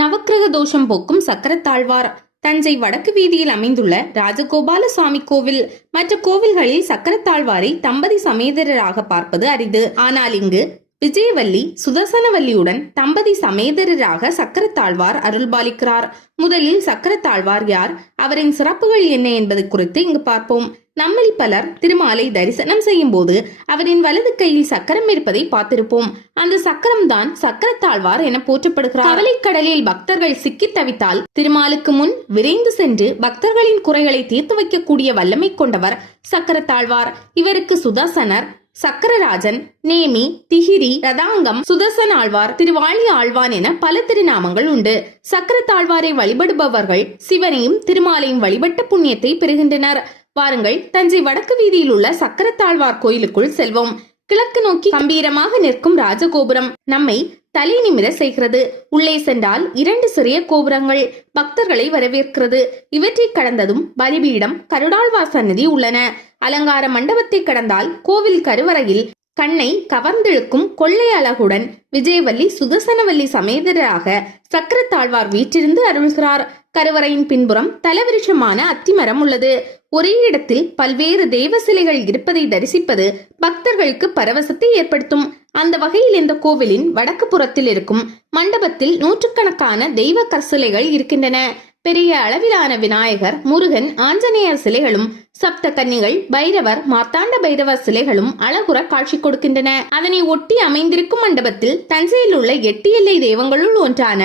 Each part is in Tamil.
நவக்கிரக தோஷம் போக்கும் சக்கரத்தாழ்வார். தஞ்சை வடக்கு வீதியில் அமைந்துள்ள ராஜகோபால சுவாமி கோவில் மற்ற கோவில்களில் சக்கரத்தாழ்வாரை தம்பதி சமேதரராக பார்ப்பது அரிது. ஆனால் இங்கு விஜயவல்லி சுதர்சனவல்லியுடன் தம்பதி சமேதரராக சக்கரத்தாழ்வார் அருள்பாலிக்கிறார். முதலில் சக்கரத்தாழ்வார் யார்? அவரின் சிறப்புகள் என்ன என்பது குறித்து இங்கு பார்ப்போம். நம்மில் பலர் திருமாலை தரிசனம் செய்யும் போது அவரின் வலது கையில் சக்கரம் இருப்பதை பார்த்திருப்போம். அந்த சக்கரம் தான் சக்கரத்தாழ்வார் என போற்றப்படுகிறார். கவலைக்கடலில் பக்தர்கள் சிக்கி தவித்தால் திருமாலுக்கு முன் விரைந்து சென்று பக்தர்களின் குறைகளை தீர்த்து வைக்கக்கூடிய வல்லமை கொண்டவர் சக்கரத்தாழ்வார். இவருக்கு சுதாசனர் சக்கரராஜன் நேமி திகிரி ரதாங்கம் சுதர்சன் ஆழ்வார் திருவாளி ஆழ்வான் என பல திருநாமங்கள் உண்டு. சக்கரத்தாழ்வாரை வழிபடுபவர்கள் சிவனையும் திருமாலையும் வழிபட்ட புண்ணியத்தை பெறுகின்றனர். வாருங்கள் தஞ்சை வடக்கு வீதியில் உள்ள சக்கரத்தாழ்வார் கோயிலுக்குள் செல்வோம். கிழக்கு நோக்கி கம்பீரமாக நிற்கும் ராஜகோபுரம் நம்மை தலை நிமிர செய்கிறது. உள்ளே சென்றால் இரண்டு சிறிய கோபுரங்கள் பக்தர்களை வரவேற்கிறது. இவற்றை கடந்ததும் பலிபீடம் கருடாழ்வார் சன்னதி உள்ளன. அலங்கார மண்டபத்தை கடந்தால் கோவில் கருவறையில் கண்ணை கவர்ந்திழுக்கும் கொள்ளை அழகுடன் விஜயவல்லி சுதர்சனவல்லி சமேதராக சக்கரத்தாழ்வார் வீற்றிருந்து அருள்கிறார். கருவறையின் பின்புறம் தலவிருஷமான அத்திமரம் உள்ளது. ஒரே இடத்தில் பல்வேறு தெய்வ சிலைகள் இருப்பதை தரிசிப்பது பக்தர்களுக்கு பரவசத்தை ஏற்படுத்தும். அந்த வகையில் இந்த கோவிலின் வடக்கு புறத்தில் இருக்கும் மண்டபத்தில் நூற்றுக்கணக்கான தெய்வ கற்சிலைகள் இருக்கின்றன. பெரிய அளவிலான விநாயகர் முருகன் ஆஞ்சநேயர் சிலைகளும் சப்த கன்னிகள் பைரவர் மார்த்தாண்ட பைரவர் சிலைகளும் அழகுற காட்சி கொடுக்கின்றன. அதனை ஒட்டி அமைந்திருக்கும் மண்டபத்தில் தஞ்சையில் உள்ள எட்டு எல்லை தெய்வங்களுள் ஒன்றான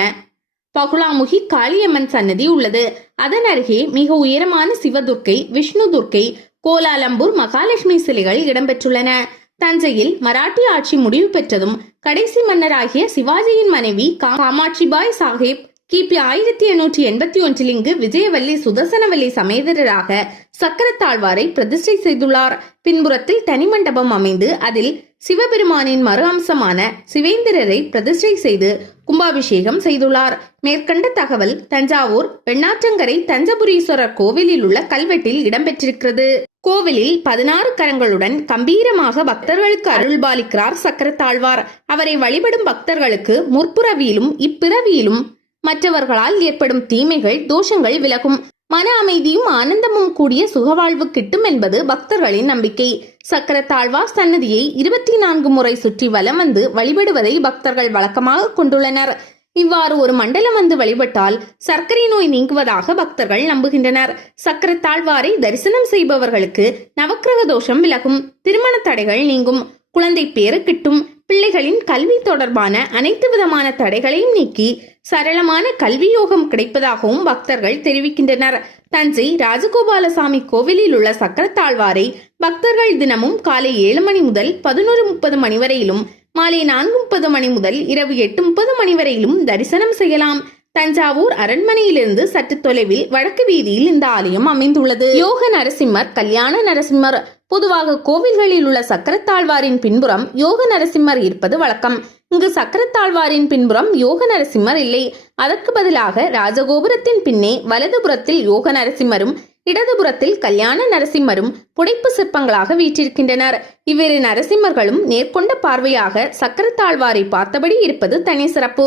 பகுலாமுகி காளியம்மன் சன்னதி உள்ளது. அதன் அருகே மிக உயரமான சிவதுர்க்கை விஷ்ணு துர்க்கை கோலாலம்பூர் மகாலட்சுமி சிலைகள் இடம்பெற்றுள்ளன. தஞ்சையில் மராட்டிய ஆட்சி முடிவு பெற்றதும் கடைசி மன்னராகிய சிவாஜியின் மனைவி கா- காமாட்சிபாய் சாஹிப் கிபி ஆயிரத்தி எண்ணூற்றி எண்பத்தி ஒன்றில் இங்கு விஜயவல்லி சுதர்சனவல்லி சமேதரராக சக்கரத்தாழ்வாரை பிரதிஷ்டை செய்துள்ளார். பின்புறத்தில் தனி மண்டபம் அமைந்து அதில் சிவபெருமானின் மறு அம்சமான சிவேந்திரரை பிரதிஷ்டை செய்து கும்பாபிஷேகம் செய்துள்ளார். மேற்கண்ட தகவல் தஞ்சாவூர் வெண்ணாற்றங்கரை தஞ்சபுரீஸ்வரர் கோவிலில் உள்ள கல்வெட்டில் இடம்பெற்றிருக்கிறது. கோவிலில் பதினாறு கரங்களுடன் கம்பீரமாக பக்தர்களுக்கு அருள்பாலிக்கிறார் சக்கரத்தாழ்வார். அவரை வழிபடும் பக்தர்களுக்கு முற்பிறவியிலும் இப்பிறவியிலும் மற்றவர்களால் ஏற்படும் தீமைகள் தோஷங்கள் விலகும். மன அமைதியும் ஆனந்தமும் கூடிய சுகவாழ்வு கிட்டும் என்பது பக்தர்களின் நம்பிக்கை. சக்கர தாழ்வா சன்னதியை இருபத்தி நான்கு முறை சுற்றி வலம் வந்து வழிபடுவதை பக்தர்கள் வழக்கமாக கொண்டுள்ளனர். இவ்வாறு ஒரு மண்டலம் வந்து வழிபட்டால் சர்க்கரை நோய் நீங்குவதாக பக்தர்கள் நம்புகின்றனர். சக்கர தாழ்வாரை தரிசனம் செய்பவர்களுக்கு நவக்கிரக தோஷம் விலகும். திருமண தடைகள் நீங்கும். குழந்தை பேரு கிட்டும். பிள்ளைகளின் கல்வி தொடர்பான அனைத்து விதமான தடைகளையும் நீக்கி சரளமான கல்வி யோகம் கிடைப்பதாகவும் பக்தர்கள் தெரிவிக்கின்றனர். தஞ்சை ராஜகோபாலசாமி கோவிலில் உள்ள சக்கரத்தாழ்வாரை பக்தர்கள் தினமும் காலை ஏழு மணி முதல் பதினோரு முப்பது மணி வரையிலும் மாலை நான்கு முப்பது மணி முதல் இரவு எட்டு முப்பது மணி வரையிலும் தரிசனம் செய்யலாம். தஞ்சாவூர் அரண்மனையிலிருந்து சற்று தொலைவில் வடக்கு வீதியில் இந்த ஆலயம் அமைந்துள்ளது. யோக நரசிம்மர் கல்யாண நரசிம்மர். பொதுவாக கோவில்களில் உள்ள சக்கரத்தாழ்வாரின் பின்புறம் யோக நரசிம்மர் இருப்பது வழக்கம். இங்கு சக்கரத்தாழ்வாரின் பின்புறம் யோக நரசிம்மர் இல்லை. அதற்கு பதிலாக ராஜகோபுரத்தின் பின்னே வலதுபுறத்தில் யோக நரசிம்மரும் இடதுபுறத்தில் கல்யாண நரசிம்மரும் புடைப்பு சிற்பங்களாக வீற்றிருக்கின்றனர். இவ்விரு நரசிம்மர்களும் நேர்கொண்ட பார்வையாக சக்கரத்தாழ்வாரை பார்த்தபடி இருப்பது தனி சிறப்பு.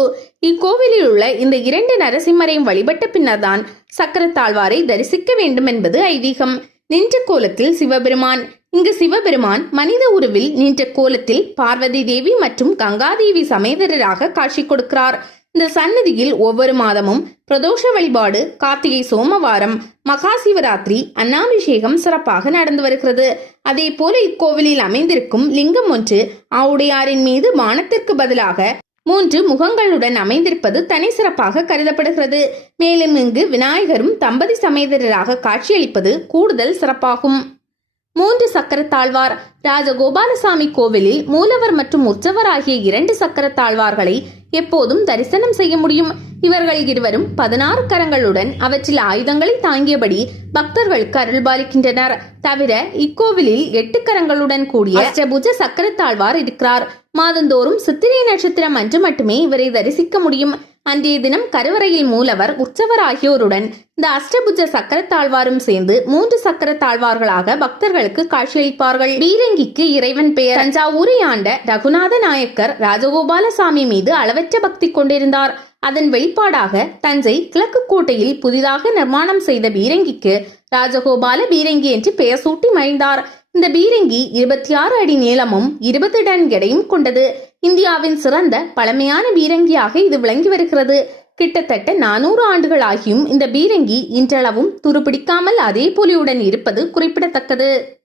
இக்கோவிலில் உள்ள இந்த இரண்டு நரசிம்மரையும் வழிபட்ட பின்னர்தான் சக்கரத்தாழ்வாரை தரிசிக்க வேண்டும் என்பது ஐதீகம். நின்ற கோலத்தில் சிவபெருமான் இங்கு சிவபெருமான் மனித உருவில் நின்ற கோலத்தில் பார்வதி தேவி மற்றும் கங்காதேவி சமேதரராக காட்சி கொடுக்கிறார். இந்த சன்னதியில் ஒவ்வொரு மாதமும் பிரதோஷ வழிபாடு கார்த்திகை சோமவாரம் மகா சிவராத்திரி அன்னாபிஷேகம் சிறப்பாக நடந்து வருகிறது. அதே போல இக்கோவிலில் அமைந்திருக்கும் லிங்கம் ஒன்று ஆவுடையாரின் மீது வானத்திற்கு பதிலாக மூன்று முகங்களுடன் அமைந்திருப்பது தனி சிறப்பாக கருதப்படுகிறது. மேலும் இங்கு விநாயகரும் தம்பதி சமேதரராக காட்சியளிப்பது கூடுதல் சிறப்பாகும். மூன்று சக்கரத்தாழ்வார். ராஜகோபாலசாமி கோவிலில் மூலவர் மற்றும் உற்சவர் ஆகிய இரண்டு சக்கரத்தாழ்வார்களை எப்போதும் தரிசனம் செய்ய முடியும். இவர்கள் இருவரும் பதினாறு கரங்களுடன் அவற்றில் ஆயுதங்களை தாங்கியபடி பக்தர்களுக்கு அருள்பாலிக்கின்றனர். தவிர இக்கோவிலில் எட்டு கரங்களுடன் கூடிய அஷ்டபுஜ சக்கரத்தாழ்வார் இருக்கிறார். மாதந்தோறும் சித்திரை நட்சத்திரம் அன்று மட்டுமே இவரை தரிசிக்க முடியும். அன்றைய தினம் கருவறையில் மூலவர் உற்சவர் ஆகியோருடன் இந்த அஷ்டபுஜ சக்கரத்தாழ்வாரும் சேர்ந்து மூன்று சக்கரத்தாழ்வார்களாக பக்தர்களுக்கு காட்சியளிப்பார்கள். பீரங்கிக்கு இறைவன் பெயர். தஞ்சாவூரை ஆண்ட ரகுநாத நாயக்கர் ராஜகோபாலசாமி மீது அளவற்ற பக்தி கொண்டிருந்தார். அதன் வெளிப்பாடாக தஞ்சை கிழக்கு கோட்டையில் புதிதாக நிர்மாணம் செய்த பீரங்கிக்கு ராஜகோபால பீரங்கி என்று பெயர் சூட்டி மகிழ்ந்தார். இந்த பீரங்கி இருபத்தி ஆறு அடி நீளமும் இருபது டன் எடையும் கொண்டது. இந்தியாவின் சிறந்த பழமையான பீரங்கியாக இது விளங்கி வருகிறது. கிட்டத்தட்ட நானூறு ஆண்டுகள் ஆகியும் இந்த பீரங்கி இன்றளவும் துருப்பிடிக்காமல் அதே போலியுடன் இருப்பது குறிப்பிடத்தக்கது.